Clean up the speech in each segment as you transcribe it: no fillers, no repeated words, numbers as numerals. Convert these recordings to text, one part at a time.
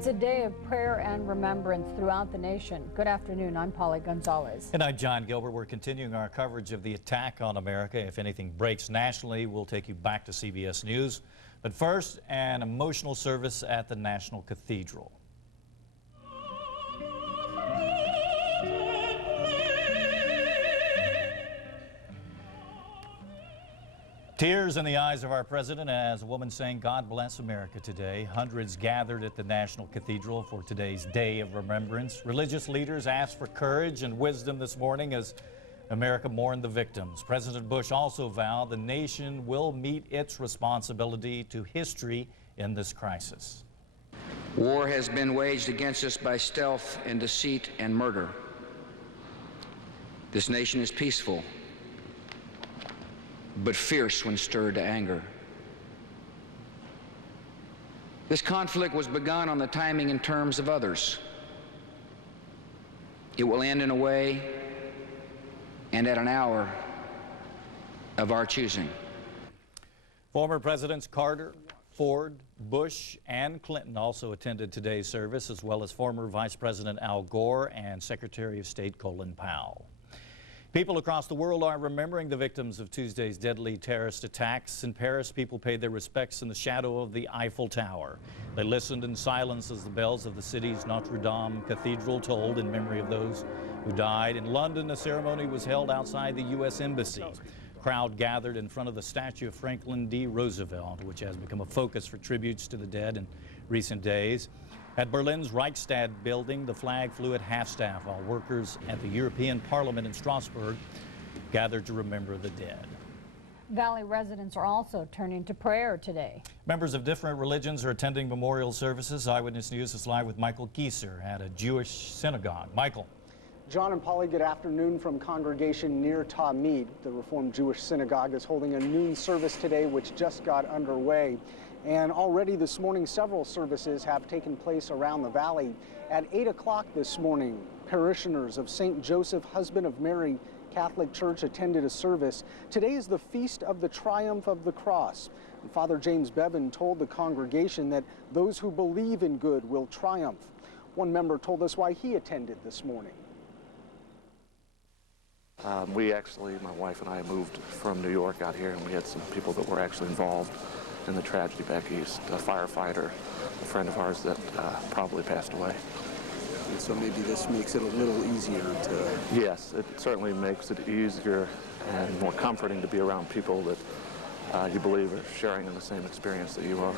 It's a day of prayer and remembrance throughout the nation. Good afternoon, I'm Gonzalez. And I'm John Gilbert. We're continuing our coverage of the attack on America. If anything breaks nationally, we'll take you back to CBS News. But first, an emotional service at the National Cathedral. Tears in the eyes of our president as a woman sang "God Bless America" today. Hundreds gathered at the National Cathedral for today's Day of Remembrance. Religious leaders asked for courage and wisdom this morning as America mourned the victims. President Bush also vowed the nation will meet its responsibility to history in this crisis. War has been waged against us by stealth and deceit and murder. This nation is peaceful, but fierce when stirred to anger. This conflict was begun on the timing and terms of others. It will end in a way and at an hour of our choosing. Former Presidents Carter, Ford, Bush, and Clinton also attended today's service, as well as former Vice President Al Gore and Secretary of State Colin Powell. People across the world are remembering the victims of Tuesday's deadly terrorist attacks. In Paris, people paid their respects in the shadow of the Eiffel Tower. They listened in silence as the bells of the city's Notre Dame Cathedral tolled in memory of those who died. In London, a ceremony was held outside the U.S. Embassy. A crowd gathered in front of the statue of Franklin D. Roosevelt, which has become a focus for tributes to the dead in recent days. At Berlin's Reichstag building, the flag flew at half-staff while workers at the European Parliament in Strasbourg gathered to remember the dead. Valley residents are also turning to prayer today. Members of different religions are attending memorial services. Eyewitness News is live with Michael GEESER at a Jewish synagogue. Michael. John and Polly, good afternoon from congregation near Tamid. The Reformed Jewish Synagogue is holding a noon service today, which just got underway. And already this morning, several services have taken place around the valley. At 8 o'clock this morning, parishioners of St. Joseph, Husband of Mary Catholic Church attended a service. Today is the Feast of the Triumph of the Cross. And Father James Bevan told the congregation that those who believe in good will triumph. One member told us why he attended this morning. My wife and I moved from New York out here, and we had some people that were actually involved in the tragedy back east. A firefighter, a friend of ours that probably passed away. And so maybe this makes it a little easier to... Yes, it certainly makes it easier and more comforting to be around people that you believe are sharing in the same experience that you are.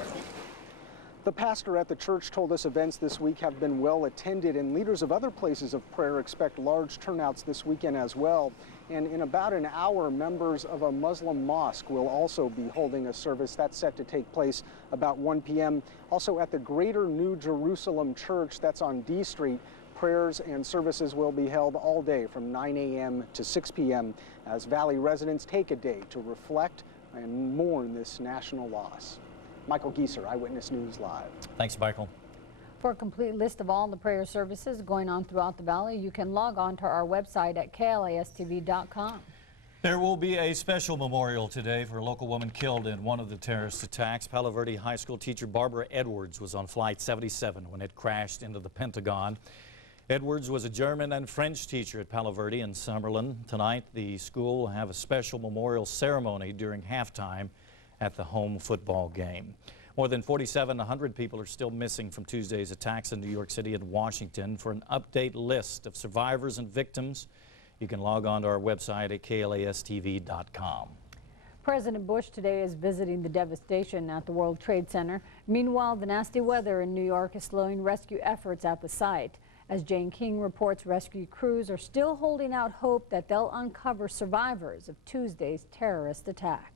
The pastor at the church told us events this week have been well attended, and leaders of other places of prayer expect large turnouts this weekend as well. And in about an hour, members of a Muslim mosque will also be holding a service that's set to take place about 1 p.m. Also at the Greater New Jerusalem Church, that's on D Street, prayers and services will be held all day from 9 a.m. to 6 p.m. as Valley residents take a day to reflect and mourn this national loss. Michael GEESER, Eyewitness News Live. Thanks, Michael. For a complete list of all the prayer services going on throughout the valley, you can log on to our website at KLAS-TV.com. There will be a special memorial today for a local woman killed in one of the terrorist attacks. Palo Verde High School teacher Barbara Edwards was on Flight 77 when it crashed into the Pentagon. Edwards was a German and French teacher at Palo Verde in Summerlin. Tonight, the school will have a special memorial ceremony during halftime at the home football game. More than 4,700 people are still missing from Tuesday's attacks in New York City and Washington. For an update list of survivors and victims, you can log on to our website at KLAS-TV.com. President Bush today is visiting the devastation at the World Trade Center. Meanwhile, the nasty weather in New York is slowing rescue efforts at the site. As Jane King reports, rescue crews are still holding out hope that they'll uncover survivors of Tuesday's terrorist attack.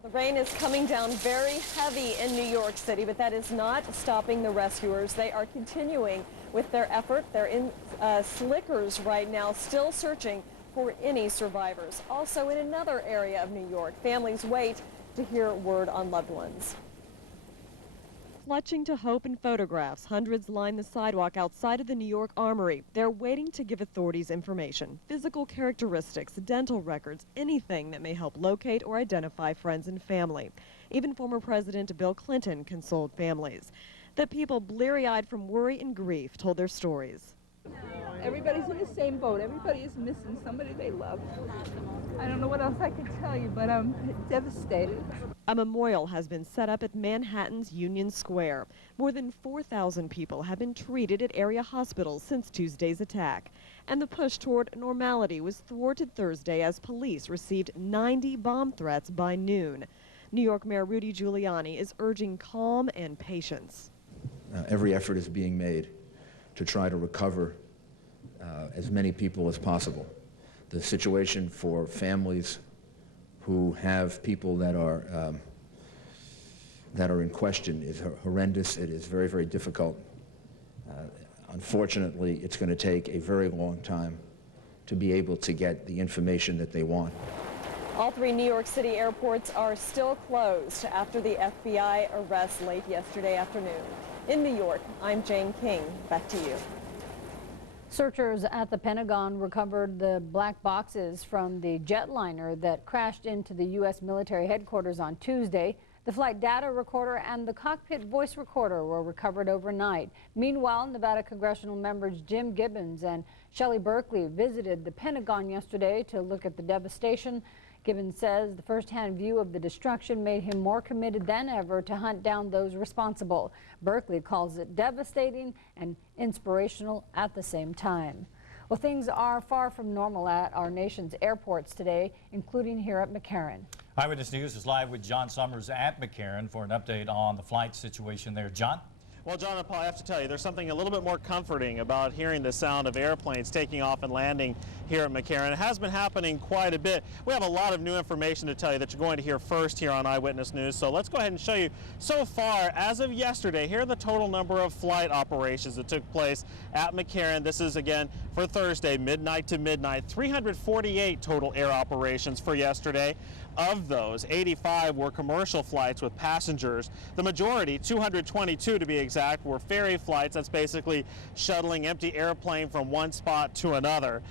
The rain is coming down very heavy in New York City, but that is not stopping the rescuers. They are continuing with their effort. They're in slickers right now, still searching for any survivors. Also in another area of New York, families wait to hear word on loved ones. Clutching to hope in photographs, hundreds line the sidewalk outside of the New York Armory. They're waiting to give authorities information, physical characteristics, dental records, anything that may help locate or identify friends and family. Even former President Bill Clinton consoled families. The people, bleary-eyed from worry and grief, told their stories. Everybody's in the same boat. Everybody is missing somebody they love. I don't know what else I can tell you, but I'm devastated. A memorial has been set up at Manhattan's Union Square. More than 4,000 people have been treated at area hospitals since Tuesday's attack. And the push toward normality was thwarted Thursday as police received 90 bomb threats by noon. New York Mayor Rudy Giuliani is urging calm and patience. Every effort is being made to try to recover as many people as possible. The situation for families who have people that are in question is horrendous. It is very, very difficult. Unfortunately, it's going to take a very long time to be able to get the information that they want. All 3 New York City airports are still closed after the FBI arrest late yesterday afternoon. In New York, I'm Jane King. Back to you. Searchers at the Pentagon recovered the black boxes from the jetliner that crashed into the U.S. military headquarters on Tuesday. The flight data recorder and the cockpit voice recorder were recovered overnight. Meanwhile, Nevada congressional members Jim Gibbons and Shelley Berkeley visited the Pentagon yesterday to look at the devastation. Gibbons says the first-hand view of the destruction made him more committed than ever to hunt down those responsible. Berkeley calls it devastating and inspirational at the same time. Well, things are far from normal at our nation's airports today, including here at McCarran. Eyewitness News is live with Jon Summers at McCarran for an update on the flight situation there. John? Well, John and Paul, I have to tell you, there's something a little bit more comforting about hearing the sound of airplanes taking off and landing here at McCarran. It has been happening quite a bit. We have a lot of new information to tell you that you're going to hear first here on Eyewitness News. So let's go ahead and show you. So far, as of yesterday, here are the total number of flight operations that took place at McCarran. This is, again, for Thursday, midnight to midnight. 348 total air operations for yesterday. Of those, 85 were commercial flights with passengers. The majority, 222 to be exact, were ferry flights. That's basically shuttling empty airplane from one spot to another.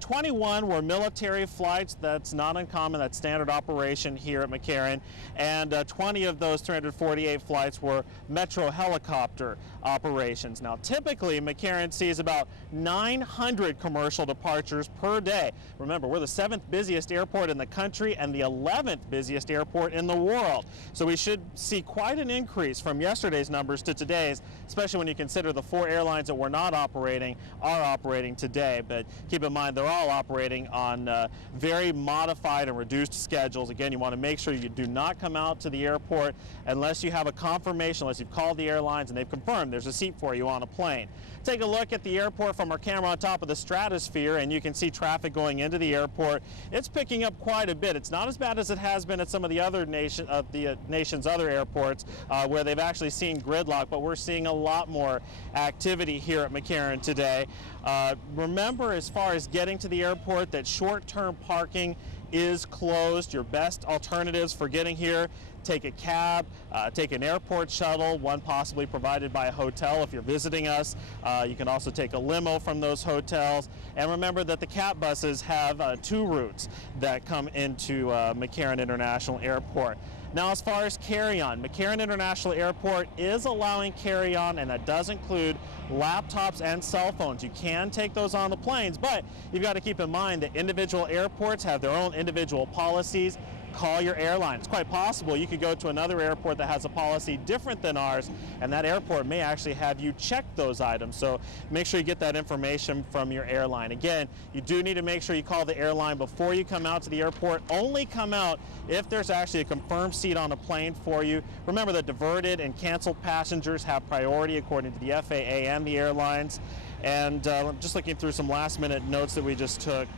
21 were military flights. That's not uncommon. That's standard operation here at McCarran. And 20 of those 348 flights were Metro helicopter operations. Now, typically, McCarran sees about 900 commercial departures per day. Remember, we're the 7th busiest airport in the country and the 11th busiest airport in the world. So we should see quite an increase from yesterday's numbers to today's, especially when you consider the 4 airlines that were not operating are operating today. But keep in mind, they're all operating on very modified and reduced schedules. Again, you want to make sure you do not come out to the airport unless you have a confirmation, unless you've called the airlines and they've confirmed there's a seat for you on a plane. Take a look at the airport from our camera on top of the stratosphere, and you can see traffic going into the airport. It's picking up quite a bit. It's not as bad as it has been at some of the other nation's other airports where they've actually seen gridlock, but we're seeing a lot more activity here at McCarran today. Remember, as far as getting to the airport, that short-term parking is closed. Your best alternatives for getting here: take a cab, take an airport shuttle, one possibly provided by a hotel if you're visiting us. You can also take a limo from those hotels. And remember that the CAT buses have 2 routes that come into McCarran International Airport. Now, as far as carry-on, McCarran International Airport is allowing carry-on, and that does include laptops and cell phones. You can take those on the planes, but you've got to keep in mind that individual airports have their own individual policies. Call your airline. It's quite possible you could go to another airport that has a policy different than ours, and that airport may actually have you check those items. So make sure you get that information from your airline. Again, you do need to make sure you call the airline before you come out to the airport. Only come out if there's actually a confirmed seat on a plane for you. Remember that diverted and canceled passengers have priority according to the FAA and the airlines. And just looking through some last-minute notes that we just took.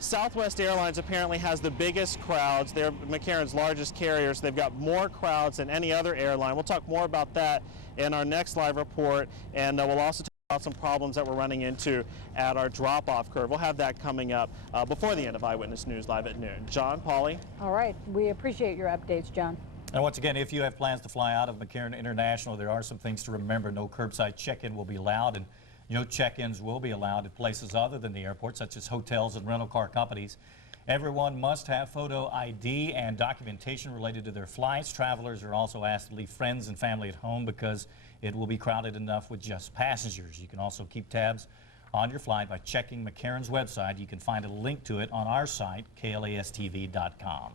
Southwest Airlines apparently has the biggest crowds. They're McCarran's largest carriers. They've got more crowds than any other airline. We'll talk more about that in our next live report, and we'll also talk about some problems that we're running into at our drop-off curve. We'll have that coming up before the end of Eyewitness News Live at noon. John, Paulie? All right. We appreciate your updates, John. And once again, if you have plans to fly out of McCarran International, there are some things to remember. No curbside check-in will be allowed, and no check-ins will be allowed at places other than the airport, such as hotels and rental car companies. Everyone must have photo ID and documentation related to their flights. Travelers are also asked to leave friends and family at home because it will be crowded enough with just passengers. You can also keep tabs on your flight by checking McCarran's website. You can find a link to it on our site, KLAS-TV.com.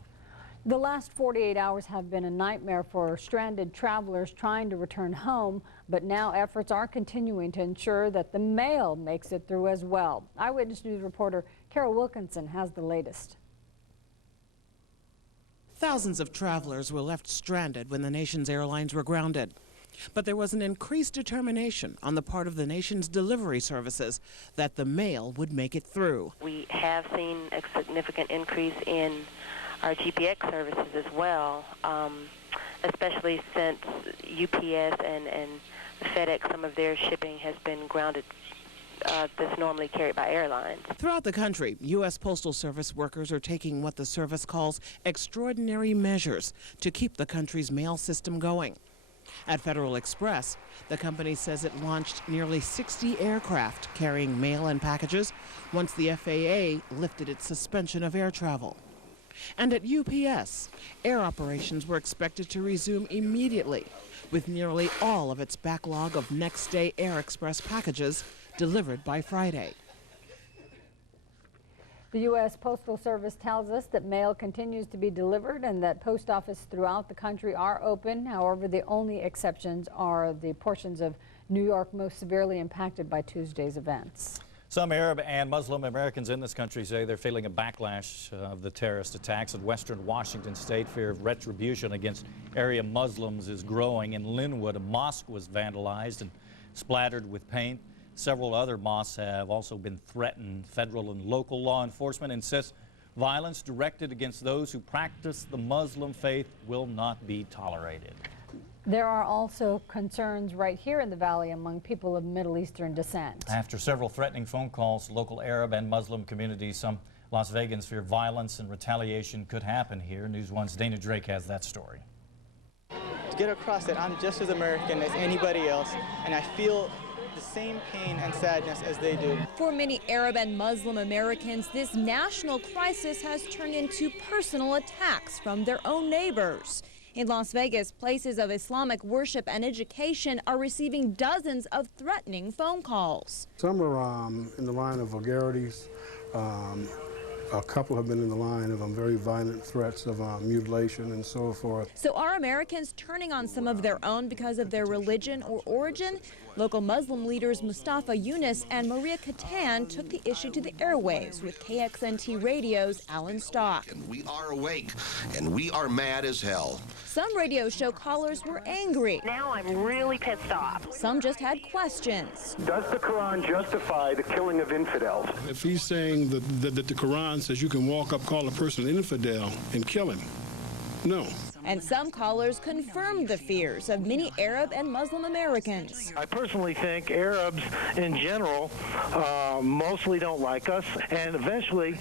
The last 48 hours have been a nightmare for stranded travelers trying to return home, but now efforts are continuing to ensure that the mail makes it through as well. Eyewitness News reporter Carol Wilkinson has the latest. Thousands of travelers were left stranded when the nation's airlines were grounded. But there was an increased determination on the part of the nation's delivery services that the mail would make it through. We have seen a significant increase in our GPX services as well, especially since UPS and FedEx, some of their shipping has been grounded that's normally carried by airlines. Throughout the country, U.S. Postal Service workers are taking what the service calls extraordinary measures to keep the country's mail system going. At Federal Express, the company says it launched nearly 60 aircraft carrying mail and packages once the FAA lifted its suspension of air travel. And at UPS, air operations were expected to resume immediately, with nearly all of its backlog of next-day Air Express packages delivered by Friday. The U.S. Postal Service tells us that mail continues to be delivered and that post offices throughout the country are open. However, the only exceptions are the portions of New York most severely impacted by Tuesday's events. Some Arab and Muslim Americans in this country say they're feeling a backlash of the terrorist attacks in western Washington state. Fear of retribution against area Muslims is growing. In Linwood, a mosque was vandalized and splattered with paint. Several other mosques have also been threatened. Federal and local law enforcement insists violence directed against those who practice the Muslim faith will not be tolerated. There are also concerns right here in the valley among people of Middle Eastern descent. After several threatening phone calls to local Arab and Muslim communities, some Las Vegans fear violence and retaliation could happen here. News One's Dana Drake has that story. To get across that I'm just as American as anybody else, and I feel the same pain and sadness as they do. For many Arab and Muslim Americans, this national crisis has turned into personal attacks from their own neighbors. In Las Vegas, places of Islamic worship and education are receiving dozens of threatening phone calls. Some are in the line of vulgarities. A couple have been in the line of very violent threats of mutilation and so forth. So are Americans turning on some of their own because of their religion or origin? Local Muslim leaders Mustafa Yunus and Maria Catan took the issue to the airwaves with KXNT Radio's Alan Stock. And we are awake, and we are mad as hell. Some radio show callers were angry. Now I'm really pissed off. Some just had questions. Does the Quran justify the killing of infidels? If he's saying that the Quran says you can walk up, call a person an infidel, and kill him, no. And some callers confirmed the fears of many Arab and Muslim Americans. I personally think Arabs in general mostly don't like us, and eventually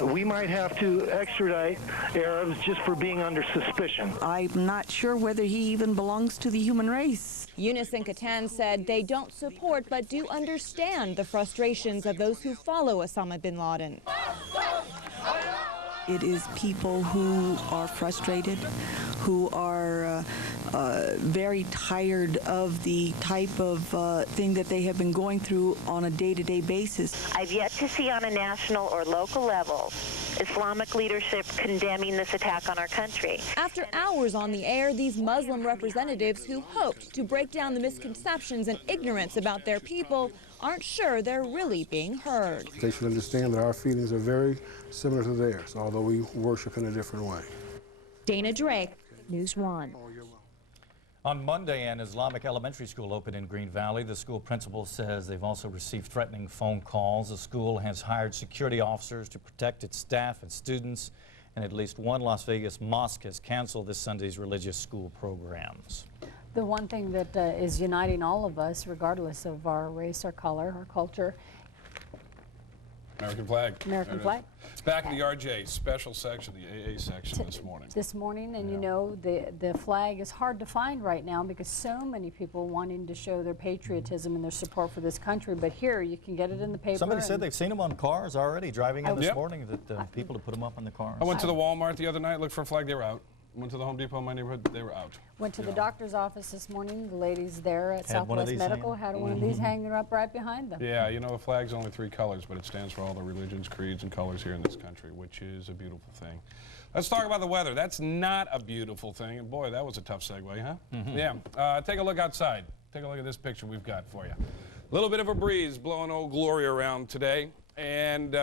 we might have to extradite Arabs just for being under suspicion. I'm not sure whether he even belongs to the human race. Yunus and Catan said they don't support but do understand the frustrations of those who follow Osama bin Laden. It is people who are frustrated, who are very tired of the type of thing that they have been going through on a day-to-day basis. I've yet to see on a national or local level Islamic leadership condemning this attack on our country. After hours on the air, these Muslim representatives who hoped to break down the misconceptions and ignorance about their people aren't sure they're really being heard. They should understand that our feelings are very similar to theirs, although we worship in a different way. Dana Drake, News One. On Monday, an Islamic elementary school opened in Green Valley. The school principal says they've also received threatening phone calls. The school has hired security officers to protect its staff and students, and at least one Las Vegas mosque has canceled this Sunday's religious school programs. The one thing that is uniting all of us, regardless of our race, our color, our culture, American flag. American flag. Back in the RJ special section, the AA section this morning. This morning, and you know, the flag is hard to find right now because so many people wanting to show their patriotism and their support for this country. But here, you can get it in the paper. Somebody said they've seen them on cars already, driving in this morning, that people to put them up on the cars. I went to the Walmart the other night, looked for a flag, they were out. Went to the Home Depot in my neighborhood, they were out. Went to the doctor's office this morning. The ladies there at Southwest Medical had one of these hanging up right behind them. Yeah, you know, the flag's only 3 colors, but it stands for all the religions, creeds, and colors here in this country, which is a beautiful thing. Let's talk about the weather. That's not a beautiful thing. And boy, that was a tough segue, huh? Yeah. Take a look outside. Take a look at this picture we've got for you. A little bit of a breeze blowing Old Glory around today. And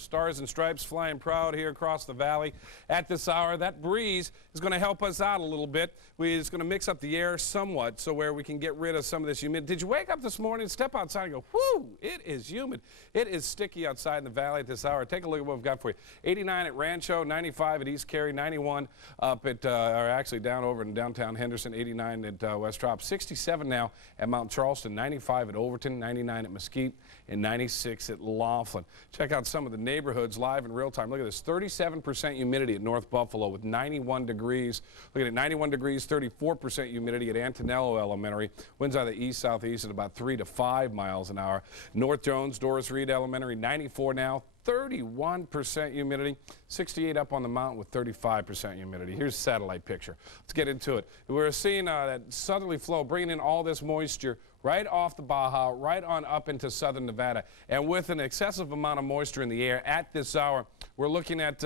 stars and stripes flying proud here across the valley at this hour. That breeze is going to help us out a little bit. It's going to mix up the air somewhat so where we can get rid of some of this humidity. Did you wake up this morning, step outside and go, whoo, it is humid. It is sticky outside in the valley at this hour. Take a look at what we've got for you. 89 at Rancho, 95 at East Cary, 91 up at, or actually down over in downtown Henderson, 89 at West Trop, 67 now at Mount Charleston, 95 at Overton, 99 at Mesquite, and 96 at Laughlin. Check out some of the neighborhoods live in real time. Look at this, 37% humidity at North Buffalo with 91 degrees. Look at it, 91 degrees, 34% humidity at Antonello Elementary. Winds out of the east-southeast at about 3 to 5 miles an hour. North Jones, Doris Reed Elementary, 94 now. 31% humidity, 68 up on the mountain with 35% humidity. Here's a satellite picture. Let's get into it. We're seeing that southerly flow bringing in all this moisture right off the Baja, right on up into southern Nevada. And with an excessive amount of moisture in the air at this hour, we're looking at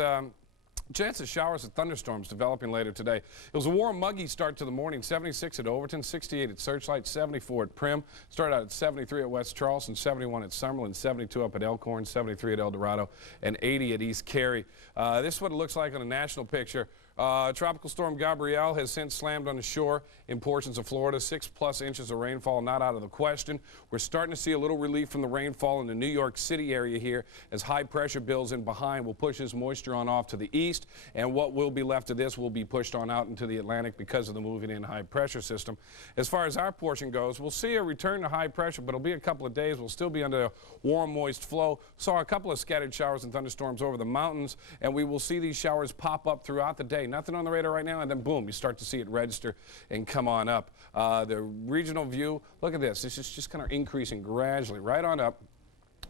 chance of showers and thunderstorms developing later today. It was a warm, muggy start to the morning. 76 at Overton, 68 at Searchlight, 74 at Prim. Started out at 73 at West Charleston, 71 at Summerlin, 72 up at Elkhorn, 73 at El Dorado, and 80 at East Cary. This is what it looks like on a national picture. Tropical storm Gabrielle has since slammed on the shore in portions of Florida. 6+ inches of rainfall not out of the question. We're starting to see a little relief from the rainfall in the New York City area here as high pressure builds in behind will push this moisture on off to the east, and what will be left of this will be pushed on out into the Atlantic because of the moving in high pressure system. As far as our portion goes, we'll see a return to high pressure, but it'll be a couple of days. We'll still be under a warm, moist flow. Saw a couple of scattered showers and thunderstorms over the mountains, and we will see these showers pop up throughout the day. Nothing on the radar right now, and then boom, you start to see it register and come on up. The regional view, look at this. This is just kind of increasing gradually right on up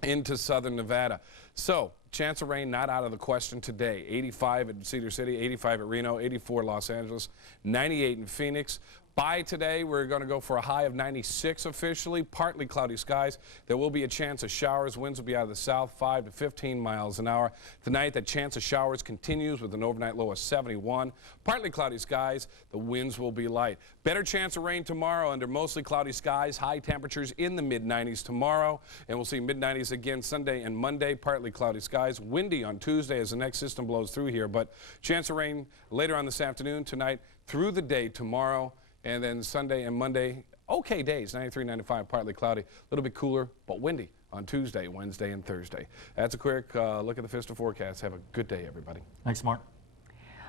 into southern Nevada. So, chance of rain not out of the question today. 85 at Cedar City, 85 at Reno, 84 Los Angeles, 98 in Phoenix. By today, we're going to go for a high of 96 officially, partly cloudy skies. There will be a chance of showers. Winds will be out of the south, 5 to 15 miles an hour. Tonight, that chance of showers continues with an overnight low of 71. Partly cloudy skies. The winds will be light. Better chance of rain tomorrow under mostly cloudy skies. High temperatures in the mid-90s tomorrow. And we'll see mid-90s again Sunday and Monday. Partly cloudy skies. Windy on Tuesday as the next system blows through here. But chance of rain later on this afternoon, tonight, through the day tomorrow. And then Sunday and Monday, okay days, 93, 95, partly cloudy, a little bit cooler, but windy on Tuesday, Wednesday, and Thursday. That's a quick look at the Vista forecast. Have a good day, everybody. Thanks, Mark.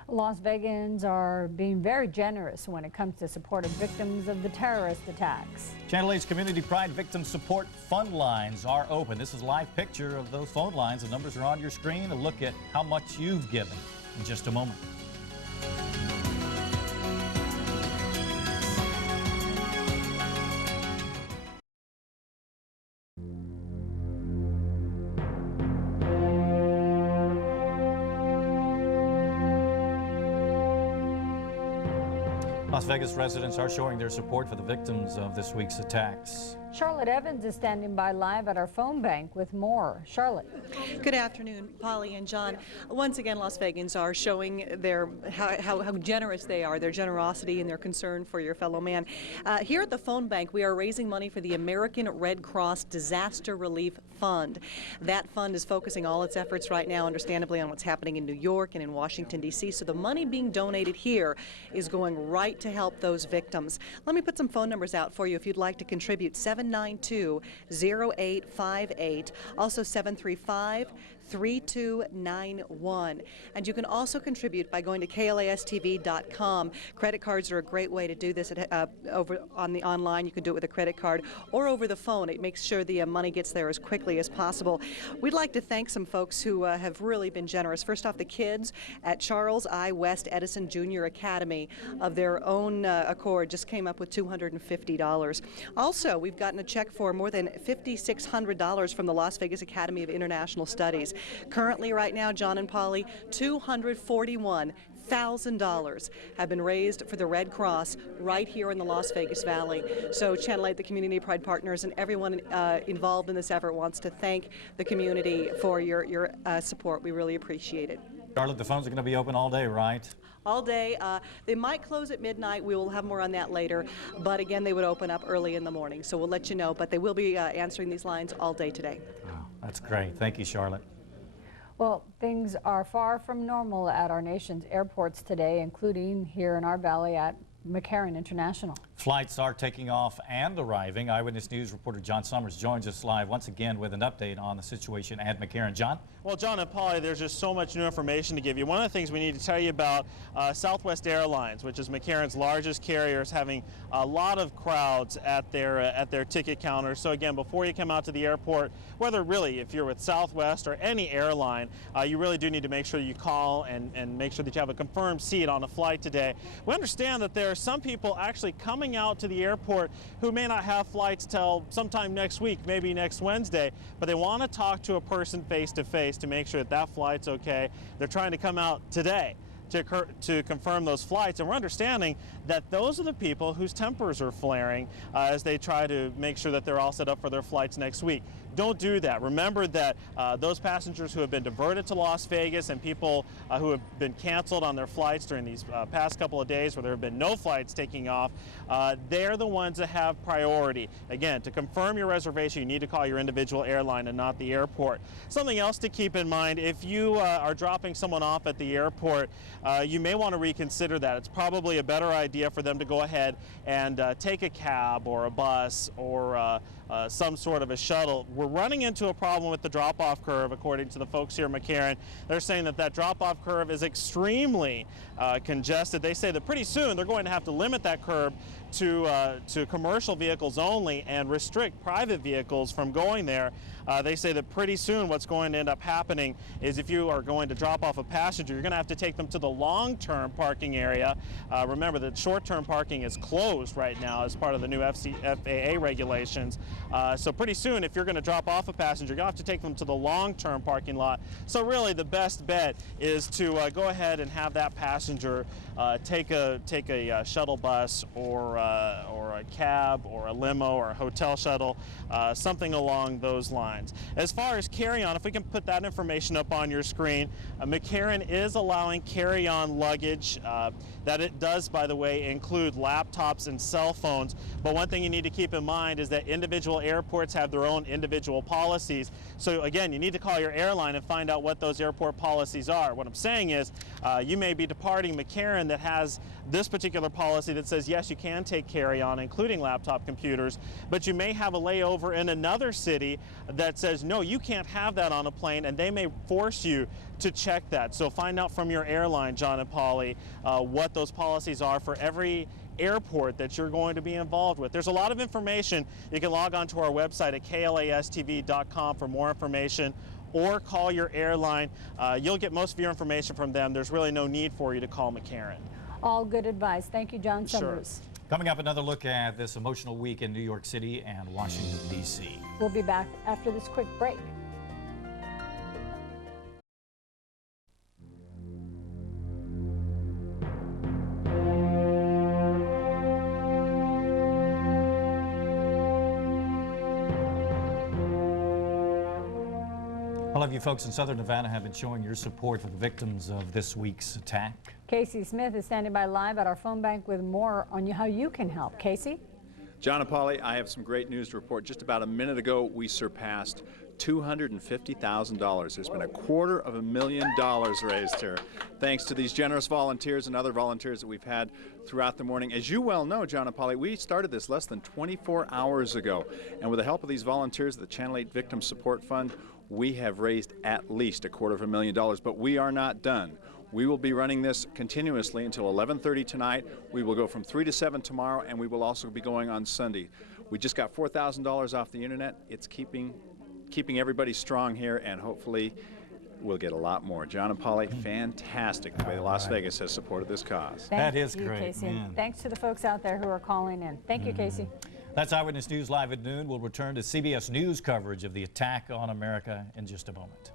Las Vegans are being very generous when it comes to supporting victims of the terrorist attacks. Channel 8's Community Pride Victim Support Fund lines are open. This is a live picture of those phone lines. The numbers are on your screen. A look at how much you've given in just a moment. Las Vegas residents are showing their support for the victims of this week's attacks. Charlotte Evans is standing by live at our phone bank with more. Charlotte. Good afternoon, Polly and John. Once again, Las Vegans are showing their how generous they are, their generosity and their concern for your fellow man. Here at the phone bank, we are raising money for the American Red Cross Disaster Relief Fund. That fund is focusing all its efforts right now, understandably, on what's happening in New York and in Washington, D.C. So the money being donated here is going right to help those victims. Let me put some phone numbers out for you if you'd like to contribute. 792-0858, also 735-333-5858. 3291. And you can also contribute by going to KLAS-TV.com. Credit cards are a great way to do this over on the online. You can do it with a credit card or over the phone. It makes sure the money gets there as quickly as possible. We'd like to thank some folks who have really been generous. First off, the kids at Charles I. West Edison Junior Academy, of their own accord, just came up with $250. Also, we've gotten a check for more than $5,600 from the Las Vegas Academy of International Studies. Currently, right now, John and Polly, $241,000 have been raised for the Red Cross right here in the Las Vegas Valley. So Channel 8, the Community Pride Partners, and everyone involved in this effort wants to thank the community for your support. We really appreciate it. Charlotte, the phones are going to be open all day, right? All day. They might close at midnight. We will have more on that later. But again, they would open up early in the morning. So we'll let you know. But they will be answering these lines all day today. Wow, that's great. Thank you, Charlotte. Well, things are far from normal at our nation's airports today, including here in our valley at McCarran International. Flights are taking off and arriving. Eyewitness News reporter Jon Summers joins us live once again with an update on the situation at McCarran. John? Well, John and Polly, there's just so much new information to give you. One of the things we need to tell you about Southwest Airlines, which is McCarran's largest carrier, is having a lot of crowds at their ticket counters. So again, before you come out to the airport, whether really if you're with Southwest or any airline, you really do need to make sure you call and make sure that you have a confirmed seat on a flight today. We understand that there are some people actually coming out to the airport who may not have flights till sometime next week, maybe next Wednesday, but they want to talk to a person face to face to make sure that that flight's okay. They're trying to come out today to confirm those flights, and we're understanding that those are the people whose tempers are flaring as they try to make sure that they're all set up for their flights next week. Don't do that. Remember that those passengers who have been diverted to Las Vegas and people who have been canceled on their flights during these past couple of days where there have been no flights taking off, they're the ones that have priority. Again, to confirm your reservation, you need to call your individual airline and not the airport. Something else to keep in mind, if you are dropping someone off at the airport, you may want to reconsider that. It's probably a better idea for them to go ahead and take a cab or a bus or some sort of a shuttle. We're running into a problem with the drop-off curve, according to the folks here at McCarran. They're saying that that drop-off curve is extremely congested. They say that pretty soon they're going to have to limit that curve to commercial vehicles only and restrict private vehicles from going there. They say that pretty soon what's going to end up happening is if you are going to drop off a passenger, you're going to have to take them to the long-term parking area. Remember that short-term parking is closed right now as part of the new FAA regulations. So pretty soon, if you're going to drop off a passenger, you'll have to take them to the long-term parking lot. So really the best bet is to go ahead and have that passenger take a shuttle bus or a cab or a limo or a hotel shuttle, something along those lines. As far as carry-on, if we can put that information up on your screen, McCarran is allowing carry-on luggage. That it does, by the way, include laptops and cell phones. But one thing you need to keep in mind is that individual airports have their own individual policies. So again, you need to call your airline and find out what those airport policies are. What I'm saying is you may be departing McCarran that has this particular policy that says, yes, you can take carry-on, including laptop computers, but you may have a layover in another city that says, no, you can't have that on a plane, and they may force you to check that. So find out from your airline, John and Polly, what those policies are for every airport that you're going to be involved with. There's a lot of information. You can log on to our website at KLAS-TV.com for more information, or call your airline. You'll get most of your information from them. There's really no need for you to call McCarran. All good advice. Thank you, Jon Summers. Sure. Coming up, another look at this emotional week in New York City and Washington, D.C. We'll be back after this quick break. All of you folks in Southern Nevada have been showing your support for the victims of this week's attack. Casey Smith is standing by live at our phone bank with more on how you can help. Casey? John and Polly, I have some great news to report. Just about a minute ago, we surpassed $250,000. There's been $250,000 raised here, thanks to these generous volunteers and other volunteers that we've had throughout the morning. As you well know, John and Polly, we started this less than 24 hours ago, and with the help of these volunteers at the Channel 8 Victim Support Fund, we have raised at least $250,000, but we are not done. We will be running this continuously until 11:30 tonight. We will go from 3 to 7 tomorrow, and we will also be going on Sunday. We just got $4,000 off the internet. It's keeping everybody strong here, and hopefully we'll get a lot more. John and Polly, fantastic the way Las Vegas has supported this cause. Thank you, Casey. man. Thanks to the folks out there who are calling in. Thank you, Casey. That's Eyewitness News Live at noon. We'll return to CBS News coverage of the attack on America in just a moment.